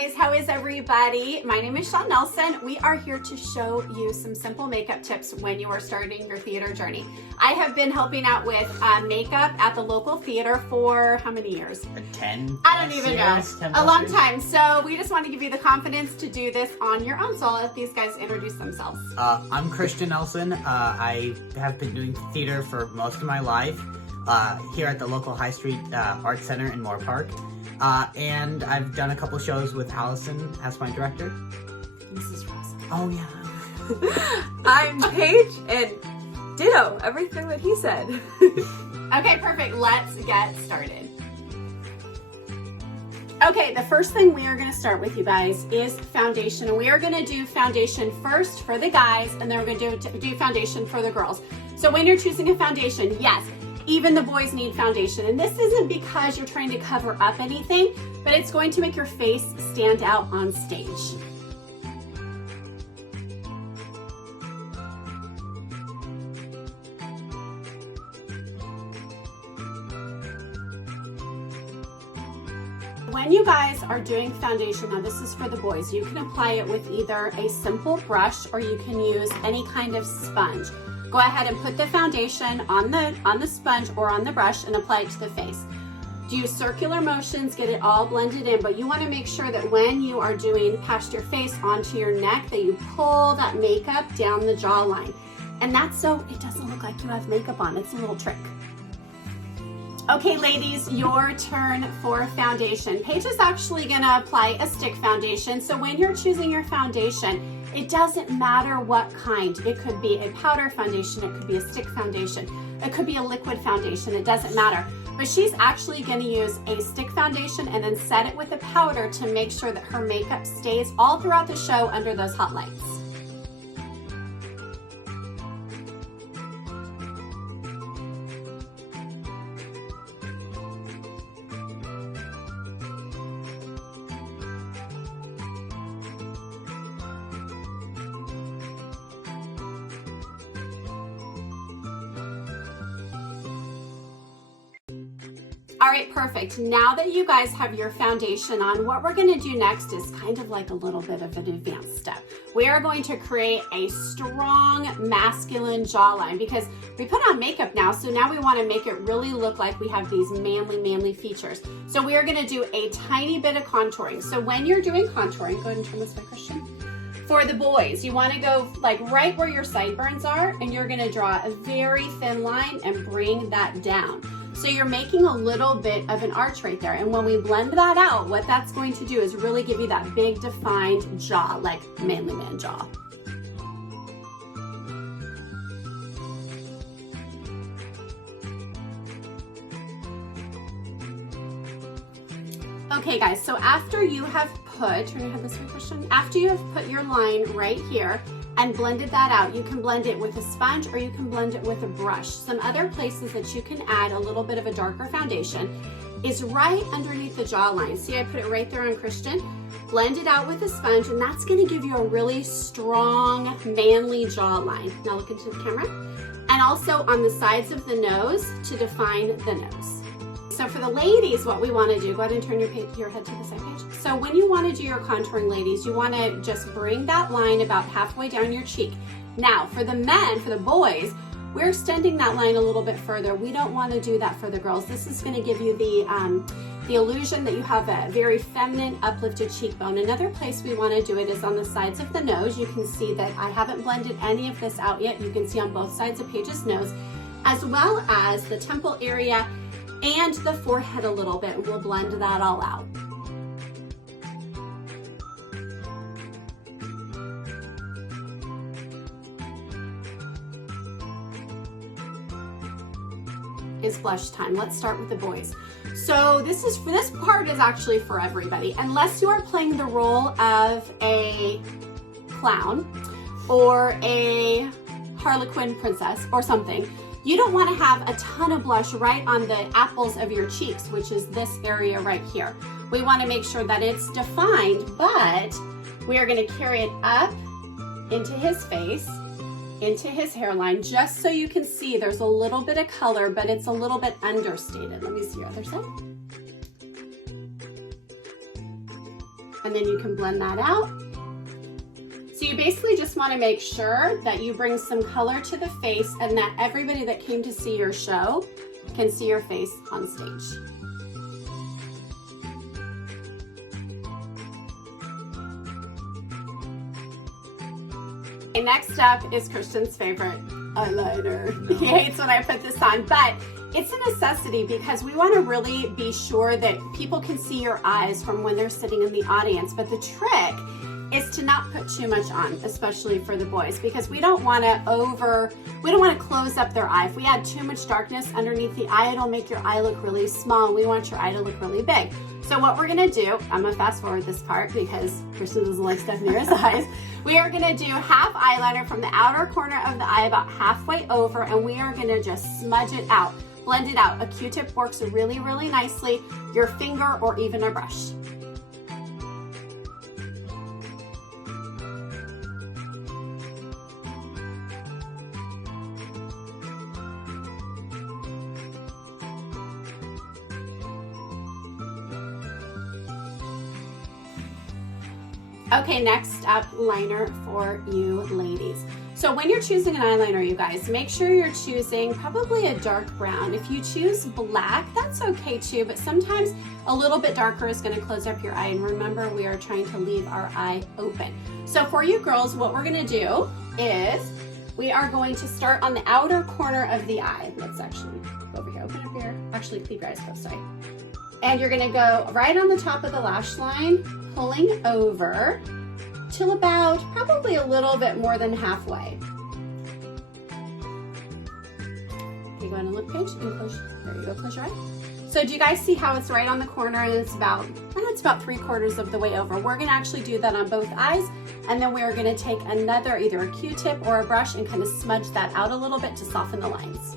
guys, how is everybody? My name is Shawn Nelson. We are here to show you some simple makeup tips when you are starting your theater journey. I have been helping out with makeup at the local theater for how many years? 10 I don't even know. 10 A long years. time. So we just want to give you the confidence to do this on your own. So I'll let these guys introduce themselves. I'm Christian Nelson. I have been doing theater for most of my life here at the local High Street Art Center in Moore Park. And I've done a couple shows with Allison as my director. Mrs. Ross. Oh, yeah. I'm Paige, and ditto everything that he said. Okay, perfect. Let's get started. Okay, the first thing we are going to start with, you guys, is foundation. And we are going to do foundation first for the guys, and then we're going to do foundation for the girls. So when you're choosing a foundation, yes, even the boys need foundation. And this isn't because you're trying to cover up anything, but it's going to make your face stand out on stage. When you guys are doing foundation, now this is for the boys, you can apply it with either a simple brush or you can use any kind of sponge. Go ahead and put the foundation on the sponge or on the brush and apply it to the face. Do circular motions, get it all blended in, but you want to make sure that when you are doing past your face onto your neck that you pull that makeup down the jawline. And that's so it doesn't look like you have makeup on. It's a little trick. Okay, ladies, your turn for foundation. Paige is actually going to apply a stick foundation. So when you're choosing your foundation, it doesn't matter what kind. It could be a powder foundation, it could be a stick foundation, it could be a liquid foundation, it doesn't matter. But she's actually going to use a stick foundation and then set it with a powder to make sure that her makeup stays all throughout the show under those hot lights. All right, perfect. Now that you guys have your foundation on, what we're gonna do next is kind of like a little bit of an advanced step. We are going to create a strong masculine jawline because we put on makeup now, so now we wanna make it really look like we have these manly features. So we are gonna do a tiny bit of contouring. So when you're doing contouring, go ahead and turn this way, Christian. For the boys, you wanna go like right where your sideburns are, and you're gonna draw a very thin line and bring that down. So you're making a little bit of an arch right there. And when we blend that out, what that's going to do is really give you that big defined jaw, like manly man jaw. Okay guys, so after you have put, turn your head this way, Christian. After you have put your line right here, and blended that out. You can blend it with a sponge or you can blend it with a brush. Some other places that you can add a little bit of a darker foundation is right underneath the jawline. See, I put it right there on Christian. Blend it out with a sponge, and that's gonna give you a really strong, manly jawline. Now look into the camera. And also on the sides of the nose to define the nose. So for the ladies, what we want to do, go ahead and turn your head to the side, Paige. So when you want to do your contouring, ladies, you want to just bring that line about halfway down your cheek. Now, for the men, for the boys, we're extending that line a little bit further. We don't want to do that for the girls. This is going to give you the illusion that you have a very feminine, uplifted cheekbone. Another place we want to do it is on the sides of the nose. You can see that I haven't blended any of this out yet. You can see on both sides of Paige's nose, as well as the temple area and the forehead a little bit. We'll blend that all out. Is blush time. Let's start with the boys. So this part is actually for everybody, unless you are playing the role of a clown or a Harlequin princess or something. You don't want to have a ton of blush right on the apples of your cheeks, which is this area right here. We want to make sure that it's defined, but we are going to carry it up into his face, into his hairline, just so you can see there's a little bit of color, but it's a little bit understated. Let me see your other side. and then you can blend that out. So you basically just want to make sure that you bring some color to the face and that everybody that came to see your show can see your face on stage. Okay, next up is Christian's favorite, eyeliner. No. He hates when I put this on, but it's a necessity because we want to really be sure that people can see your eyes from when they're sitting in the audience. But the trick is to not put too much on, especially for the boys, because we don't want to close up their eye. If we add too much darkness underneath the eye, it'll make your eye look really small. We want your eye to look really big. So what we're gonna do, I'm gonna fast forward this part because Christian doesn't like stuff near his eyes. We are gonna do half eyeliner from the outer corner of the eye about halfway over, and we are gonna just smudge it out, blend it out. A Q-tip works really, really nicely, your finger or even a brush. Okay, next up, liner for you ladies. So when you're choosing an eyeliner, you guys, make sure you're choosing probably a dark brown. If you choose black, that's okay too, but sometimes a little bit darker is gonna close up your eye. And remember, we are trying to leave our eye open. So for you girls, what we're gonna do is we are going to start on the outer corner of the eye. Let's actually go over here, open up here. Actually, keep your eyes closed, sorry. And you're gonna go right on the top of the lash line, pulling over till about probably a little bit more than halfway. Okay, go ahead and look, Paige, and close. There you go, close your eye. So do you guys see how it's right on the corner and it's about 3/4 of the way over? We're gonna actually do that on both eyes, and then we're gonna take another, either a Q-tip or a brush, and kind of smudge that out a little bit to soften the lines.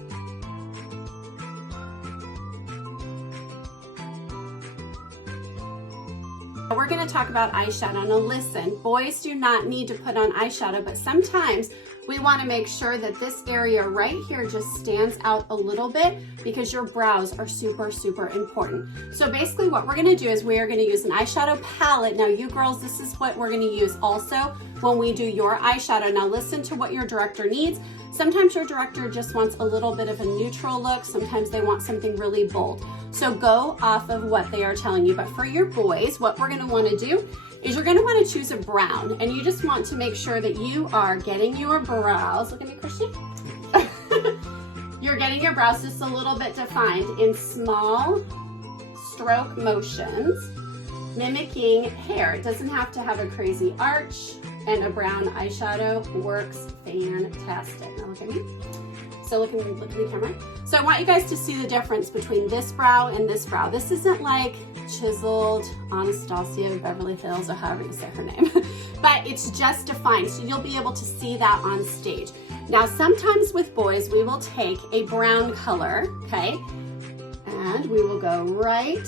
We're going to talk about eyeshadow. Now listen, boys do not need to put on eyeshadow, but sometimes we want to make sure that this area right here just stands out a little bit because your brows are super, super important. So basically what we're going to do is we are going to use an eyeshadow palette. Now you girls, this is what we're going to use also when we do your eyeshadow. Now listen to what your director needs. Sometimes your director just wants a little bit of a neutral look. Sometimes they want something really bold. So go off of what they are telling you. But for your boys, what we're gonna wanna do is you're gonna wanna choose a brown, and you just want to make sure that you are getting your brows, look at me, Christian. You're getting your brows just a little bit defined in small stroke motions, mimicking hair. It doesn't have to have a crazy arch, and a brown eyeshadow works fantastic. Now look at me. So look at the camera. So I want you guys to see the difference between this brow and this brow. This isn't like chiseled Anastasia Beverly Hills, or however you say her name, but it's just defined. So you'll be able to see that on stage. Now, sometimes with boys, we will take a brown color, okay? And we will go right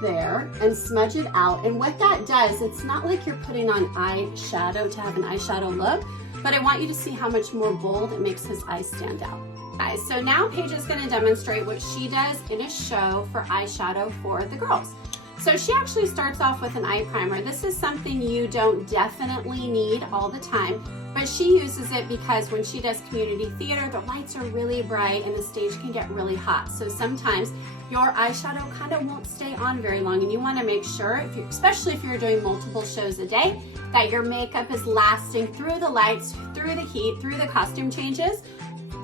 there and smudge it out. And what that does, it's not like you're putting on eyeshadow to have an eyeshadow look, but I want you to see how much more bold it makes his eyes stand out. Guys, so now Paige is going to demonstrate what she does in a show for eyeshadow for the girls. So she actually starts off with an eye primer. This is something you don't definitely need all the time, but she uses it because when she does community theater, the lights are really bright and the stage can get really hot. So sometimes your eyeshadow kind of won't stay on very long, and you want to make sure, especially if you're doing multiple shows a day, that your makeup is lasting through the lights, through the heat, through the costume changes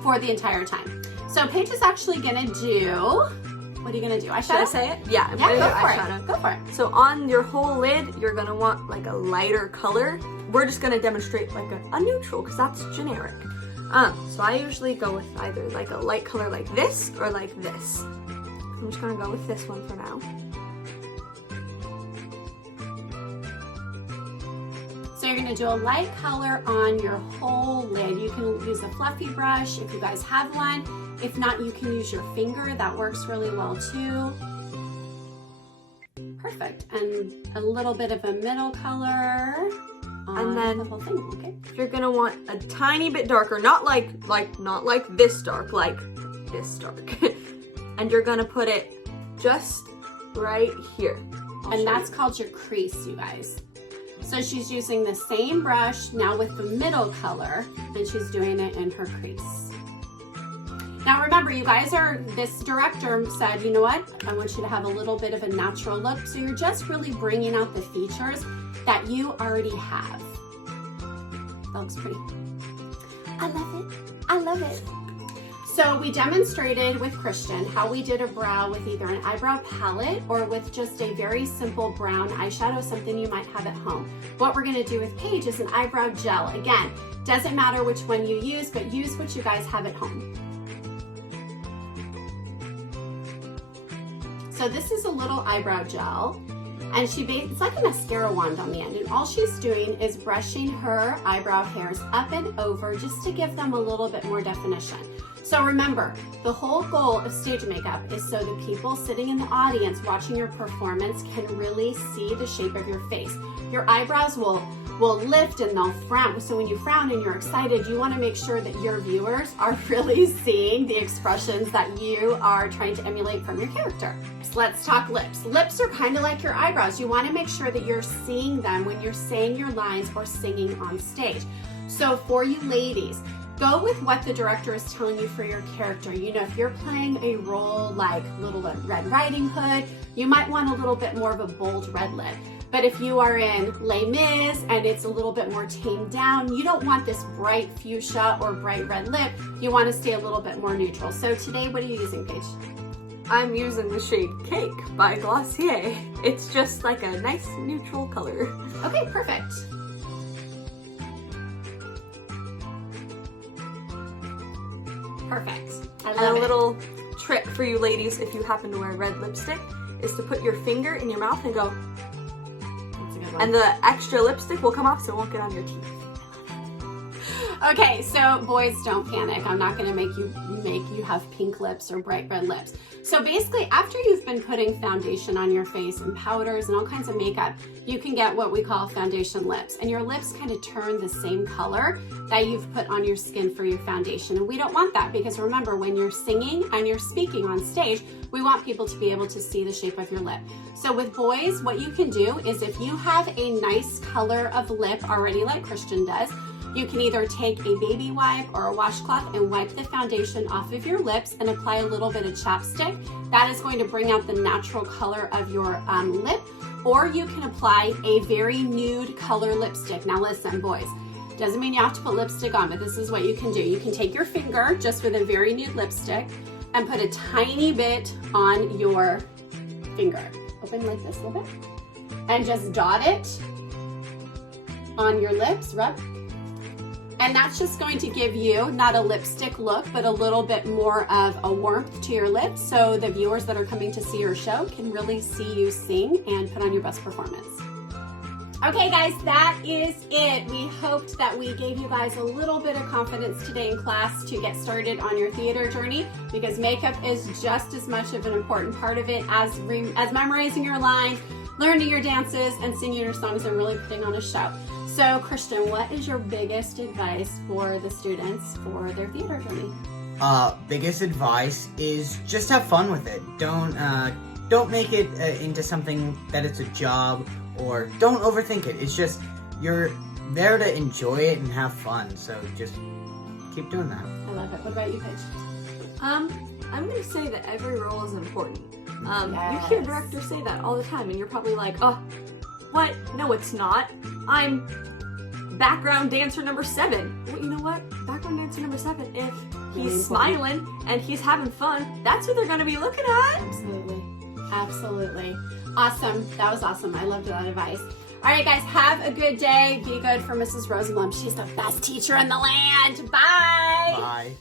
for the entire time. So Paige is actually gonna do, what are you gonna do? Eyeshadow? Should I say it? Yeah, I'm Yeah, gonna go do for eyeshadow. it. Go for it. So on your whole lid, you're gonna want like a lighter color. We're just gonna demonstrate like a neutral, because that's generic. So I usually go with either like a light color like this or like this. I'm just gonna go with this one for now. So you're gonna do a light color on your whole lid. You can use a fluffy brush if you guys have one. If not, you can use your finger. That works really well too. Perfect. And a little bit of a middle color on And then the whole thing, okay? You're gonna want a tiny bit darker, not like this dark, like this dark. And you're gonna put it just right here. And that's called your crease, you guys. So she's using the same brush now with the middle color, and she's doing it in her crease. Now remember, you guys this director said, you know what? I want you to have a little bit of a natural look. So you're just really bringing out the features that you already have. That looks pretty. I love it. I love it. So we demonstrated with Christian how we did a brow with either an eyebrow palette or with just a very simple brown eyeshadow, something you might have at home. What we're gonna do with Paige is an eyebrow gel. Again, doesn't matter which one you use, but use what you guys have at home. So this is a little eyebrow gel, and it's like a mascara wand on the end, and all she's doing is brushing her eyebrow hairs up and over just to give them a little bit more definition. So remember, the whole goal of stage makeup is so the people sitting in the audience watching your performance can really see the shape of your face. Your eyebrows will lift and they'll frown. So when you frown and you're excited, you want to make sure that your viewers are really seeing the expressions that you are trying to emulate from your character. So let's talk lips. Lips are kind of like your eyebrows. You want to make sure that you're seeing them when you're saying your lines or singing on stage. So for you ladies, go with what the director is telling you for your character. You know, if you're playing a role like Little Red Riding Hood, you might want a little bit more of a bold red lip. But if you are in Les Mis and it's a little bit more tamed down, you don't want this bright fuchsia or bright red lip. You want to stay a little bit more neutral. So today, what are you using, Paige? I'm using the shade Cake by Glossier. It's just like a nice neutral color. Okay, perfect. Perfect. I love And it. a little trick for you ladies, if you happen to wear red lipstick, is to put your finger in your mouth and go, That's a good one. and the extra lipstick will come off so it won't get on your teeth. Okay, so boys, don't panic. I'm not going to make you have pink lips or bright red lips. So basically, after you've been putting foundation on your face and powders and all kinds of makeup, you can get what we call foundation lips. And your lips kind of turn the same color that you've put on your skin for your foundation. And we don't want that because remember, when you're singing and you're speaking on stage, we want people to be able to see the shape of your lip. So with boys, what you can do is if you have a nice color of lip already like Christian does, you can either take a baby wipe or a washcloth and wipe the foundation off of your lips and apply a little bit of chapstick. That is going to bring out the natural color of your lip. Or you can apply a very nude color lipstick. Now listen, boys, doesn't mean you have to put lipstick on, but this is what you can do. You can take your finger just with a very nude lipstick and put a tiny bit on your finger. Open like this a little bit. And just dot it on your lips, rub. And that's just going to give you not a lipstick look, but a little bit more of a warmth to your lips so the viewers that are coming to see your show can really see you sing and put on your best performance. Okay guys, that is it. We hoped that we gave you guys a little bit of confidence today in class to get started on your theater journey, because makeup is just as much of an important part of it as memorizing your lines, learning your dances, and singing your songs and really putting on a show. So Christian, what is your biggest advice for the students for their theater journey? Biggest advice is just have fun with it. Don't make it into something that it's a job, or don't overthink it. It's just, you're there to enjoy it and have fun. So just keep doing that. I love it. What about you, Paige? I'm gonna say that every role is important. You hear Yes. directors say that all the time, and you're probably like, oh, what? No, it's not. I'm background dancer number 7. Well, you know what? Background dancer number 7, if Really he's important. smiling and he's having fun, that's who they're gonna be looking at. Absolutely. Absolutely. Awesome. That was awesome. I loved that advice. All right, guys, have a good day. Be good for Mrs. Rosenblum. She's the best teacher in the land. Bye. Bye.